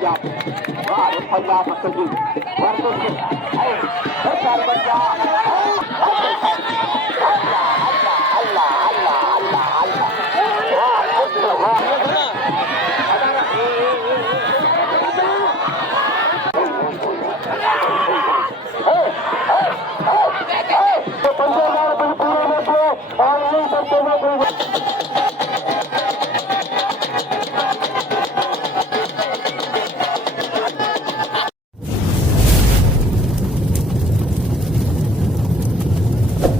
पंजाब पंजाब जी सरकार बच्चा अल्लाह अल्लाह अल्लाह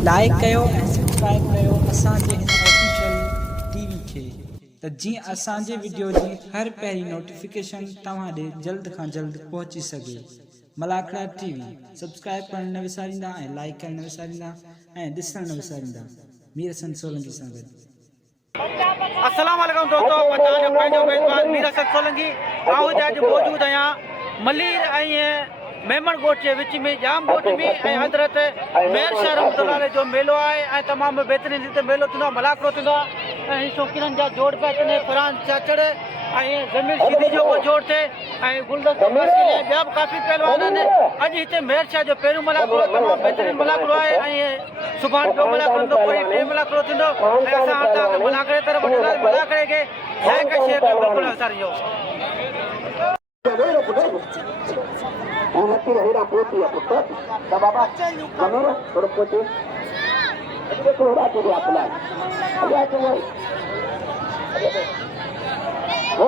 लाइक कयो ऐं सब्सक्राइब कयो असांजे हिन ऑफिशियल टीवी खे त जीअं असांजे वीडियो जी हर पहिरीं नोटिफिकेशन तव्हां ॾे जल्द खां जल्द पहुची सघे। मलाखड़ा टीवी सब्सक्राइब करण न विसारींदा ऐं लाइक करण न विसारींदा ऐं ॾिसण न विसारींदा। मीर हसन सोलंकी सां गॾु। अस्सलाम वालेकुम दोस्तों, बताने पंहिंजो मेज़बान मीर हसन सोलंकी आऊं अॼु मौजूद आहियां मलीर ऐं मेमण ॻोठ जे विच में जाम ॻोठ में ऐं हज़रत मेहर शाह रहमतुल्लाह जो मेलो आहे ऐं तमामु बहितरीनु हिते मेलो थींदो आहे, मलाखड़ो थींदो आहे ऐं शौक़ीननि जा जोड़ पिया अचनि, फ़रहान चाचड़ ऐं ज़मीर सीधी जो को जोड़ थिए ऐं गुलदस्तो ॿिया बि काफ़ी पहलवान आहिनि। अॼु हिते मेहर शाह जो पहिरियों मलाखड़ो तमामु बहितरीनु मलाखड़ो आहे ऐं सुभाणे ॿियो मलाखड़ो थींदो, वरी टे मलाखड़ो थींदो ऐं असां हाणे मलाखड़े तरफ़ वठंदा मलाखड़े खे जंहिं का शइ बिल्कुलु विसारिजो। उन्नति रहेगा पोती है पुत्र तो बाबा जमीर थोड़ा पोती ये तो होगा तो आप लाए अरे तो वही हो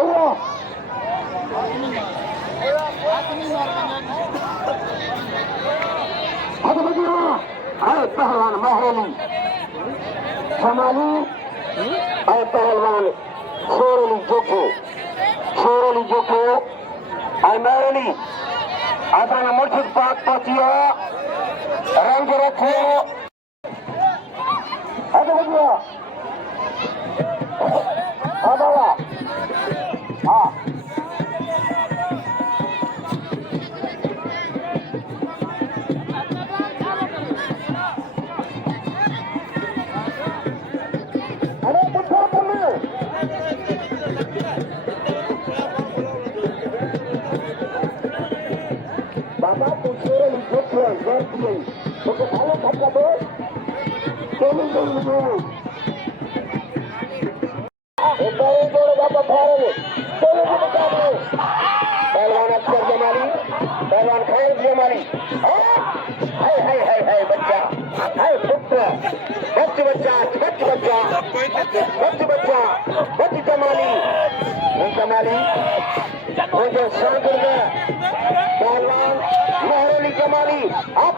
अब बजरा अरे पहलवान महरोली समाली अरे पहलवान छोरोली जोको अरे महरोली आदरण मुर्शिद पाक पहुंचियो रंग रखो आगे बढ़ियो हाँ बाबा हाँ अरे पुछो तुम्हें बाबा तू शेर लिखो घर दिए तो भालो खर्चा दो केली दो एक जोड़े बाबा फारे केली को बचा दो पहलवान अक्षर जमाली पहलवान खालिद जमाली हाय हाय हाय हाय बच्चा हाय पुत्र बच्चा जमाली मुझे शागिर्द पहलवान महरोली जमाली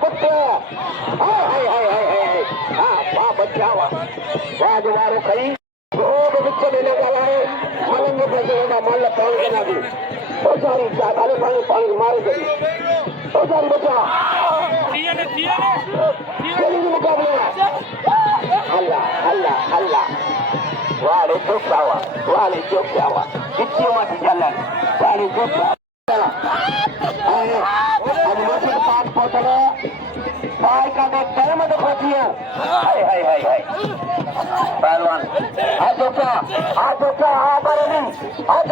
पुत्र हाय हाय हाय हाय वाह बच्चा वाह जवारो खई रोड विच में लगा है मलंग पे जोड़ा मल पानी के नादी ओ सारी चाले पानी मारे गई ओ सारी बच्चा चली मुकाबला अल्लाह अल्लाह अल्लाह वाले चौकावा किच्ची माटी जलन वाले चौका आज मुझे पास पहुंचना भाई का देख धर्म तो पहुंचिए हाय हाय हाय हाय पहलवान आज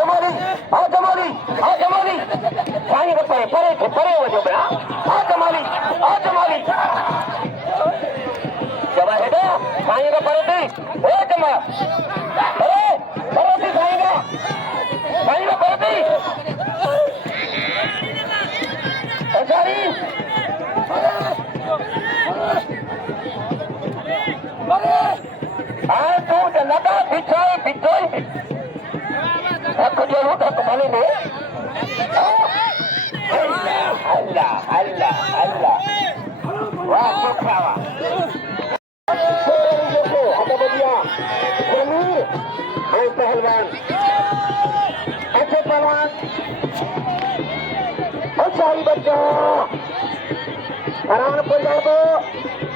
जमाली पानी को परे हो जो बड़ा आज जमाली जब है तो पानी का परे थी ओ जमा परे थी पानी का परे थी सारी तू लगा बिछोई तक जो तक माने में अल्लाह अल्लाह अल्लाह वाह सुखावा पहलवान अच्छे पहलवान सारी बच्चा हरान पंजाब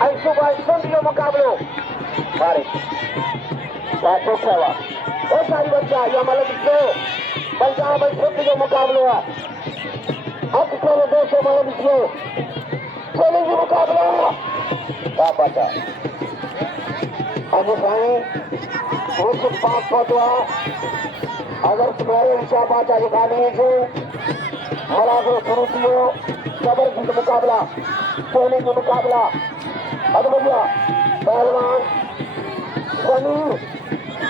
ऐसो जो मुकाबलो सारे सारी बच्चा यो मतलब पंजाब जो मुकाबलो है अब 200 मतलब चले जो मुकाबला क्या बचा अब सारे 500 अगर तुम्हारे हिसाब बाचा दिखाने से मलागो शुरू कियो जबरदस्त मुकाबला सोने का मुकाबला अदबरिया पहलवान सनी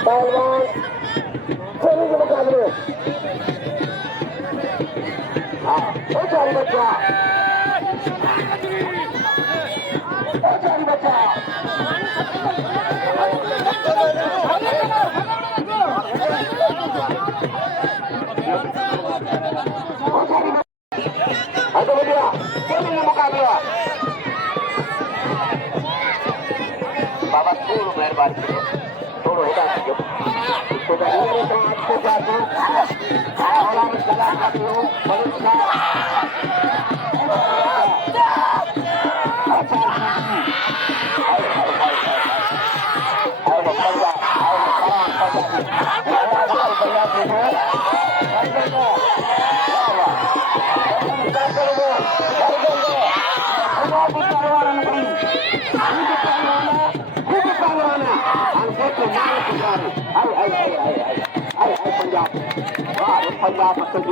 पहलवान सोने के मुकाबले हाँ वो चारी बच्चा बाबा थोड़ा मेहरबानी करो थोड़ा हिदा करो तो जाने तो आपको जादू और हम सलाह करते हो बलुचा अच्छा और पंजा और सलाम पंजाब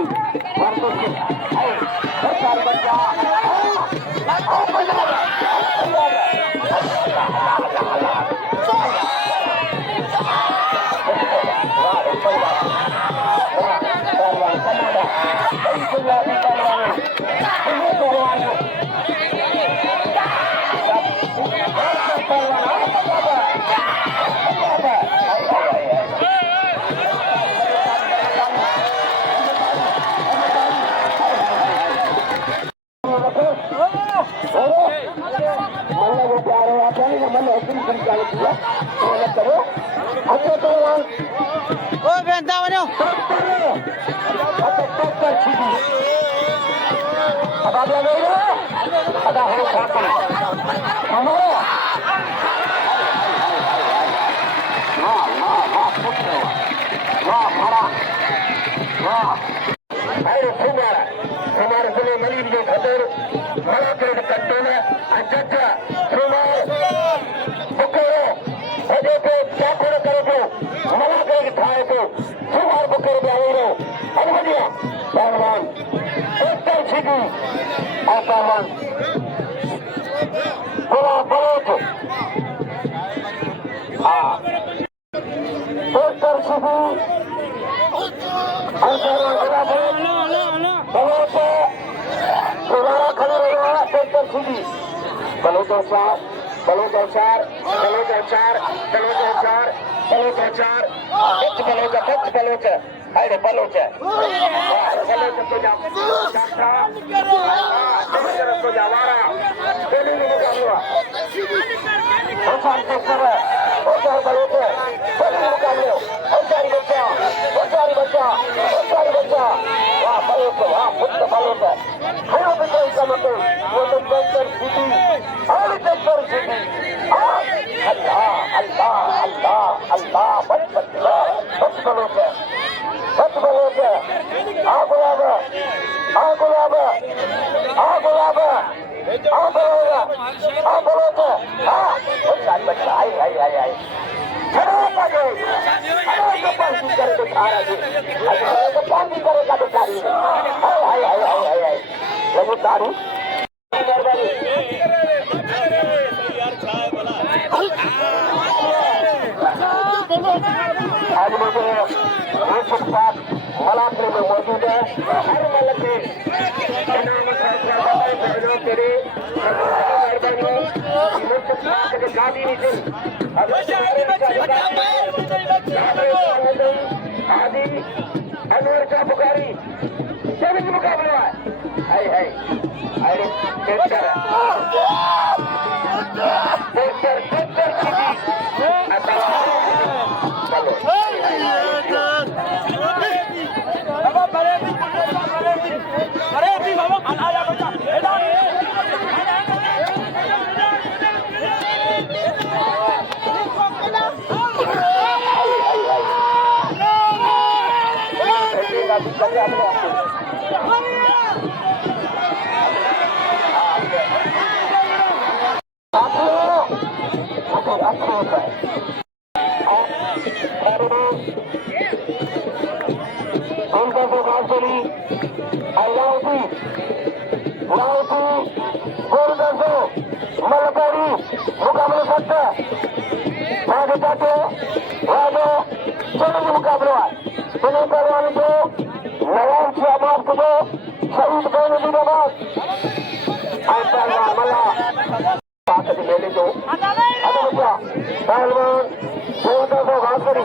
ओ बेंदा वनो हमारे जिले मलिक जो खतर बड़ा पेड़ कट्टे में अच्छा अजय को चाकू करो तो मला के खाए तो सुमार बुकर में आए रहो अनवदिया पहलवान उत्तर छिपी और पहलवान बोला बलोच हाँ उत्तर छिपी बलोच दोबारा खड़े रहा उत्तर छिपी बलोच साहब बलोच चार अरे बलोच तो जा तो जावारा आज मुझे मलापुर में मौजूद है हर मलक के तेरे गाड़ी आदि अनवर का पुकारी सभी मुकाबला है अरे ट्रैक्टर के साथ राजो चलो मुकाबला दोनों पहलवान को नवाब शाहबाज को शहीद करने की बात पहलवान मला ताकत मेले तो पहलवान बोलता तो बात करी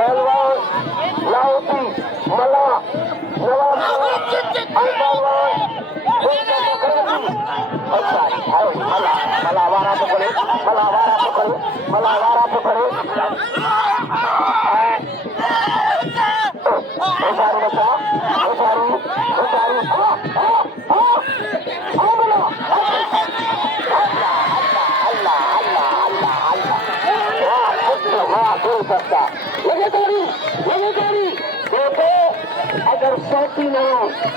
पहलवान लाउती मला नवाब पहलवान मला वारा पकड़े मला वारा पकड़े मला वारा पकड़े उतारू बच्चा उतारू उतारू अल्लाह अल्लाह अल्लाह अल्लाह बोल सकता लगे देखो अगर शौकी न हो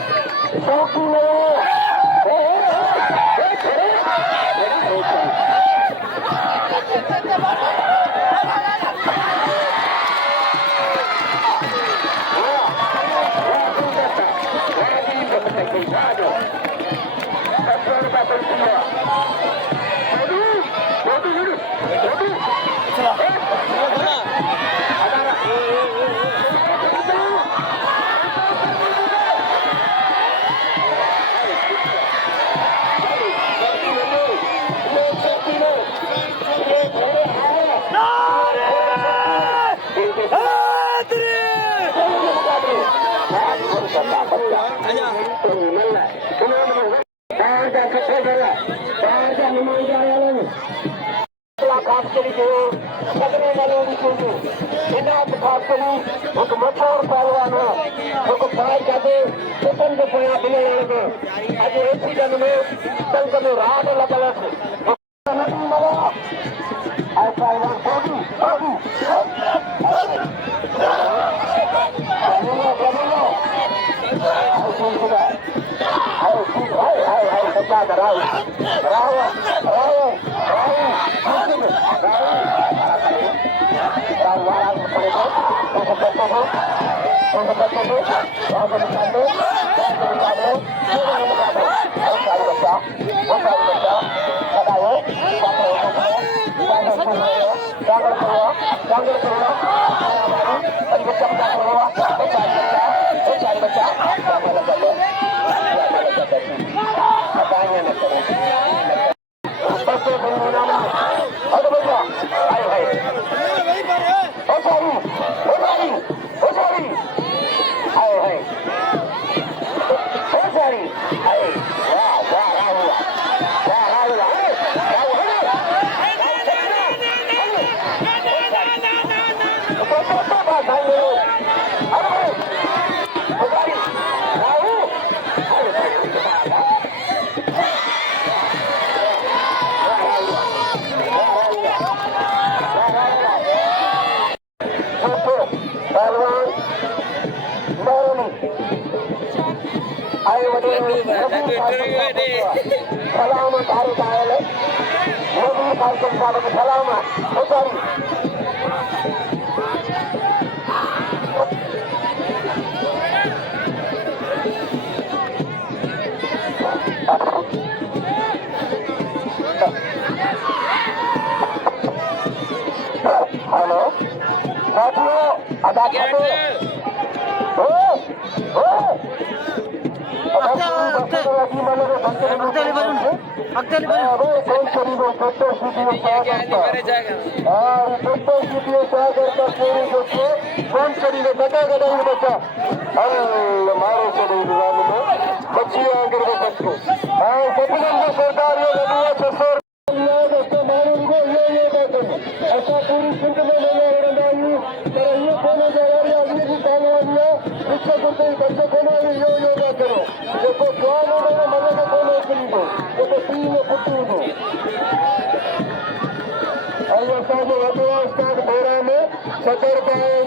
एक मशहूर पहलवान आज एक्सीडेंट में तंग में रात लगल सलामत हेलो साथियों अदा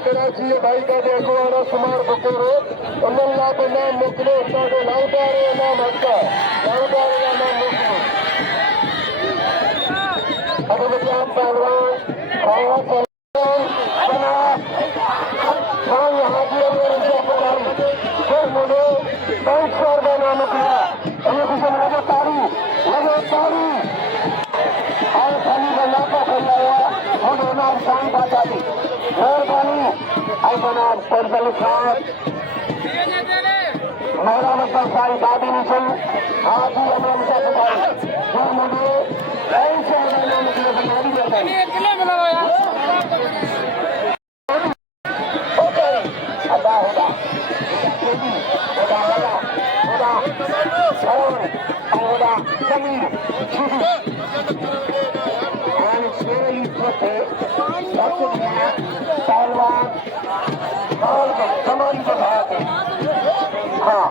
कराची भाई का अगवाड़ा सुमार बकोरो अल्लाह का नाम मोकलो साडो लाउदारे नाम हक्का लाउदारे का नाम मोकलो अगर बच्चा पहलवान खावा पहलवान बना हाँ यहाँ की अमेरिका पहलवान फिर मुझे 500 का नाम किया ये कुछ लगे तारी और खाली का नापा कर लाया मुझे नाम शांत आई जनाब फजल खान मेरा मतलब सारी दादी निशल हाजी अमन से भाई जो मुझे लाइन से आने मुझे बनाई देता है ओके अल्लाह होगा तेजी होगा वाला होगा और होगा जमीन और शेर इज्जत है सब पहलवान और कमाई के भाग हाँ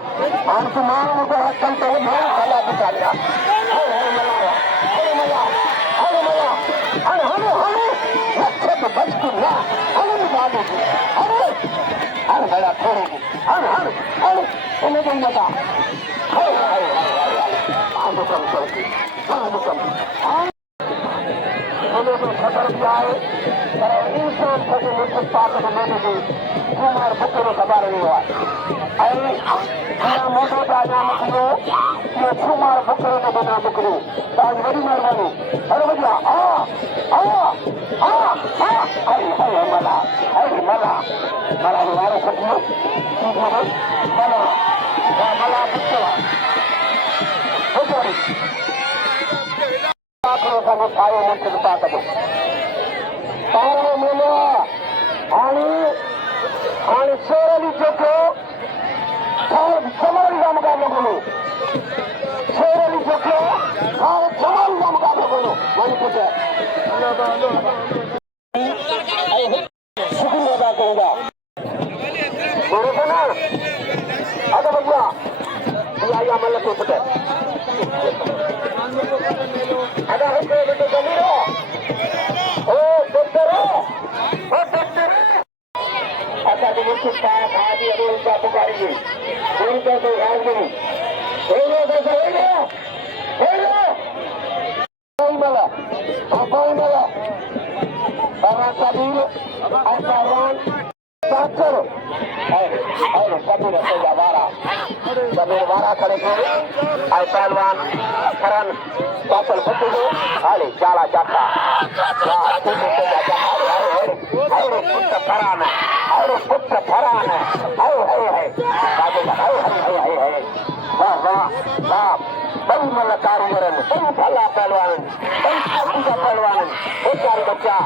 हमको मारो को हसन तो मैं खाला बिचारा अरे मला अरे लक्ष्य तो बच के ना अरे निकालो अरे बड़ा छोड़ेगी अरे तुम्हें नहीं बता आगे कम चलती हमें तो खतर भी आए पर इंसान सके मुझसे ताकत लेने की कुमार बुकरे खबर नहीं हुआ अरे मेरा मोटो ताजा मखलो ये कुमार बुकरे के बिना बुकरू ताज बड़ी मेहरबानी अरे भैया अरे मला हमारे सपनों मला बुकरा आखिरों सारे मुख्य ताकत सारे मेलो आणि शेरली चोको जमाल का मुकाबला बोलो शेरली चोको जमाल का मुकाबला बोलो वही कुछ शुक्र अदा करूंगा बोलो सुना अरे भैया या मल्ल को सके अदा होते बेटे जमीरो ओ डॉक्टर आता तो मुझे साथ आदि अभी उनका पुकारिए उनका तो राज नहीं कोई मला बाबा कबीर अहसान साक्षर और कबीर से जवारा कबीर वारा खड़े थे आई पहलवान करण पासल फटे हो अरे जाला जाता अरे पुत्र फरान वाह वाह वाह बड़ी मल्ल कारीगरन बड़ी भला पहलवान बड़ी पहलवान होशियारी बच्चा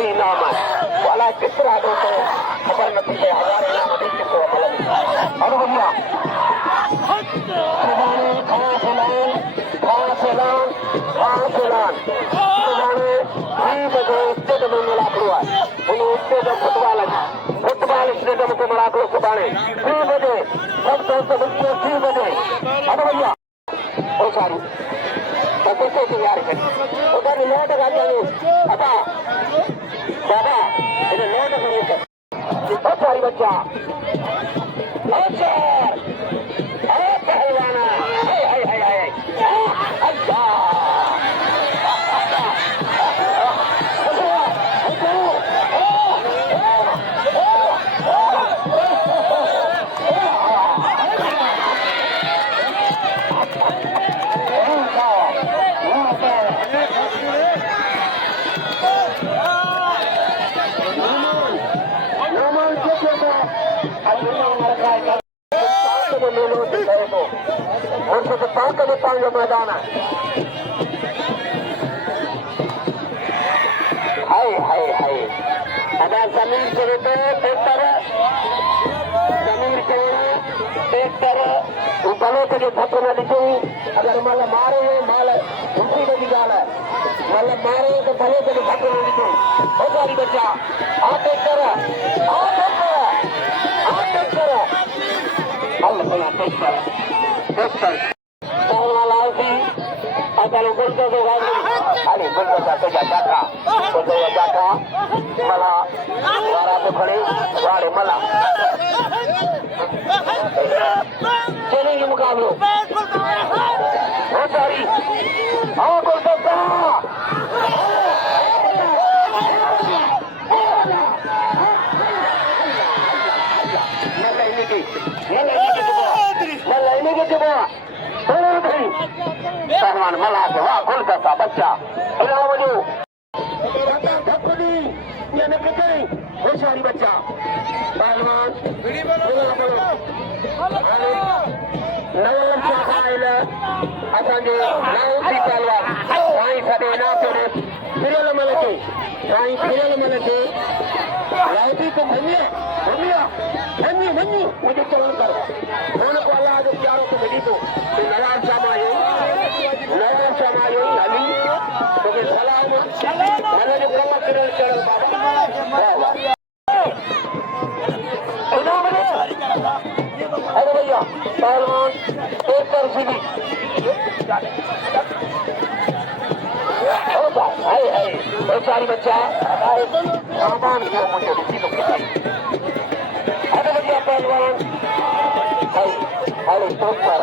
वाला कितना दोस्तों खबर न पीछे हमारे नाम अधिक को अरे भैया फुटबॉल स्टेडियम को मिला करो सुबाने 3 बजे सब दोस्तों बच्चे 3 बजे अरे भैया ओ सारी कैसे तैयार करें उधर नोट राजा ने अदा दादा इधर नोट करिए ओ सारी बच्चा अच्छा अरे पहलवाना हाय अच्छा मैदान है हाय अगर जमीन के बेटे ट्रैक्टर गले के लिए धक्के न दिखे अगर मतलब मारे माल उसी को भी जाना है मतलब मारे तो गले के लिए धक्के न दिखे हो सारी बच्चा आ ट्रैक्टर kalau gol अरे गल जाता मला वारा तो खड़े वाड़े मला चलेंगे मुकाबले बहुत सारी हाँ कोलकाता पहलवान मला वाह कोलकाता बच्चा इलावली होशियारी बच्चा पहलवान नवम शाखायला असांजे नाउसी पहलवान साईं सॾे नाते फिरियल मल खे साईं फिरियल मल खे लाउती को मञिया मञिया मञियो मञियो मुझे चवण कर हुन को अल्लाह जो प्यारो तो मिली तो नवाब समायो अली तोखे सलाम मन जो कम किरण चढ़ल अरे भैया पहलवान एक पर सीधी हाय हाय बेचारी बच्चा सामान क्यों मुझे रुकी तो अरे भैया पहलवान हाय हाय तो पर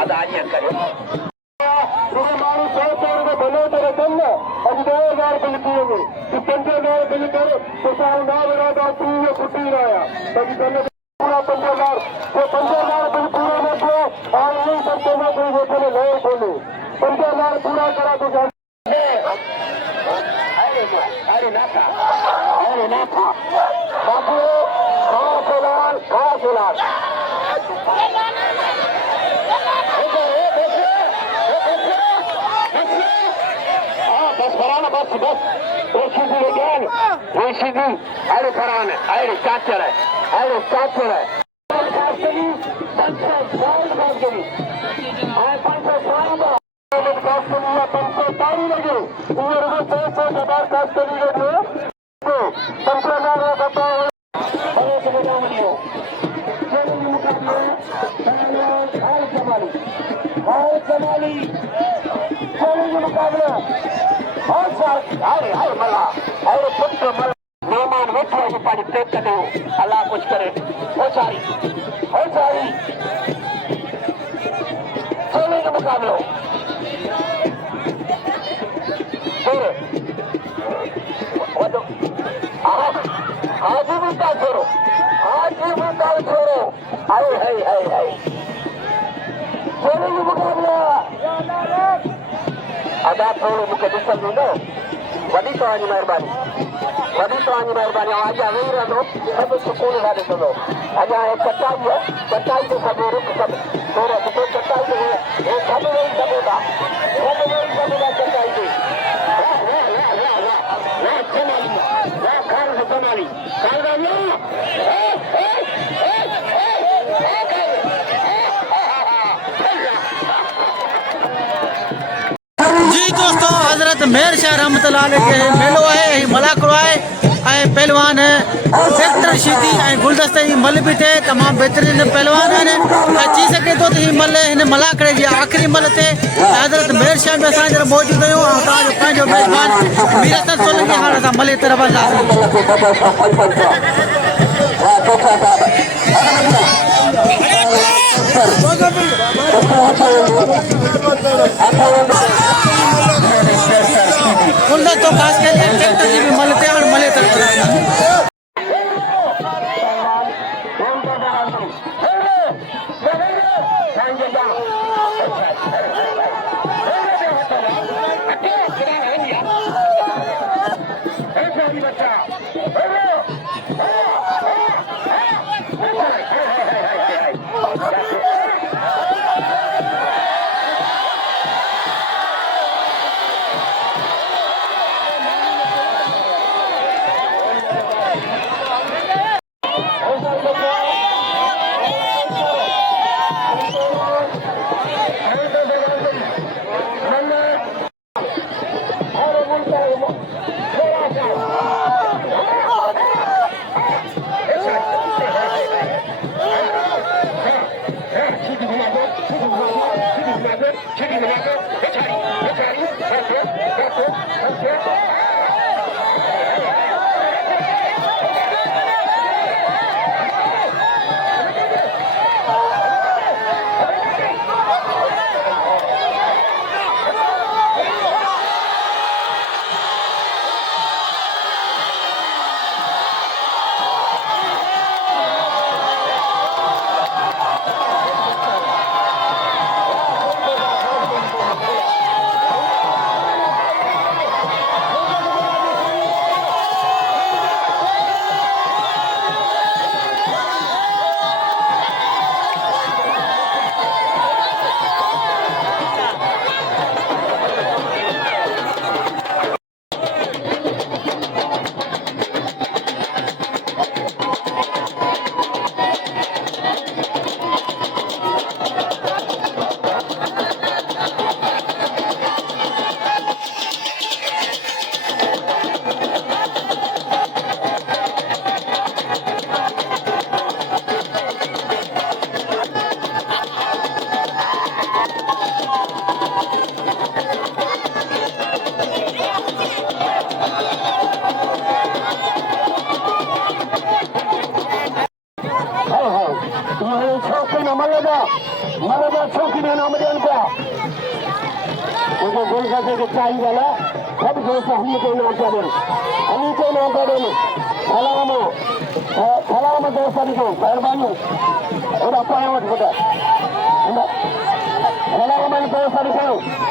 अदानियत करे माण्हू 100 रुपए भले करे कनि न अॼु 2000 बिल थी वञे तूं 5000 बिल कर तोसां न विरादा तूं इहो कुटी रहिया बाक़ी कल्ह पूरा 5000 बिल पूरो न थियो हाणे ईअं सभु तोसां कोई वेठल नओं खोले 5000 पूरा करा तोसां अरे ना था बाबू खास लाल बस फराना बस रेशीदी लेकिन रेशीदी अरे फराना अरे चाचर है तारी लगे मुकाबला अरे मला अरे पुत्र मला मेहमान वेठो है पानी पेट कटे अल्लाह कुछ करे हो सारी चलेंगे मुकाबलो आज भी का छोड़ो हाय चलेंगे मुकाबला अदा थोड़ो मुझे ॾिसण ॾींदो वॾी तव्हांजी महिरबानी अॼु वेही रहंदो सभु सुकून सां ॾिसंदो अञा हे चटाई आहे चटाई ते सभु रुख सभु थोरो सुठो चटाई ते हे सभु वेही सघो था चटाई ते जी दोस्तों हजरत मेहर शाह रहमतुल्लाह अलैह के मेलो है मलाकड़ो है पहलवान सेक्टर शीदी गुलदस्ते ही मल भी थे तमाम बेहतरीन पहलवान है अची सके तो ही मल इन मलाकड़े जी आखिरी मल थे हजरत मेहर शाह में असां जरा मौजूद आहियूं तव्हांजो पंहिंजो मेज़बान मीर हसन सोलंकी हाणे असां मले तरफ़ गुलदस्तो खास करे ट्रैक्टर जी भी मल थे और मले तरफ़ छड़ी मिला के पिछाड़ी मला चौकी नामध्ये आणता गोल खाते काही झाला सब गोष्ट हम को नाम काढेल हम को नाम काढेल फलामा दोस्तानी को मेहरबानी और अपायमत होता फलामा दोस्तानी को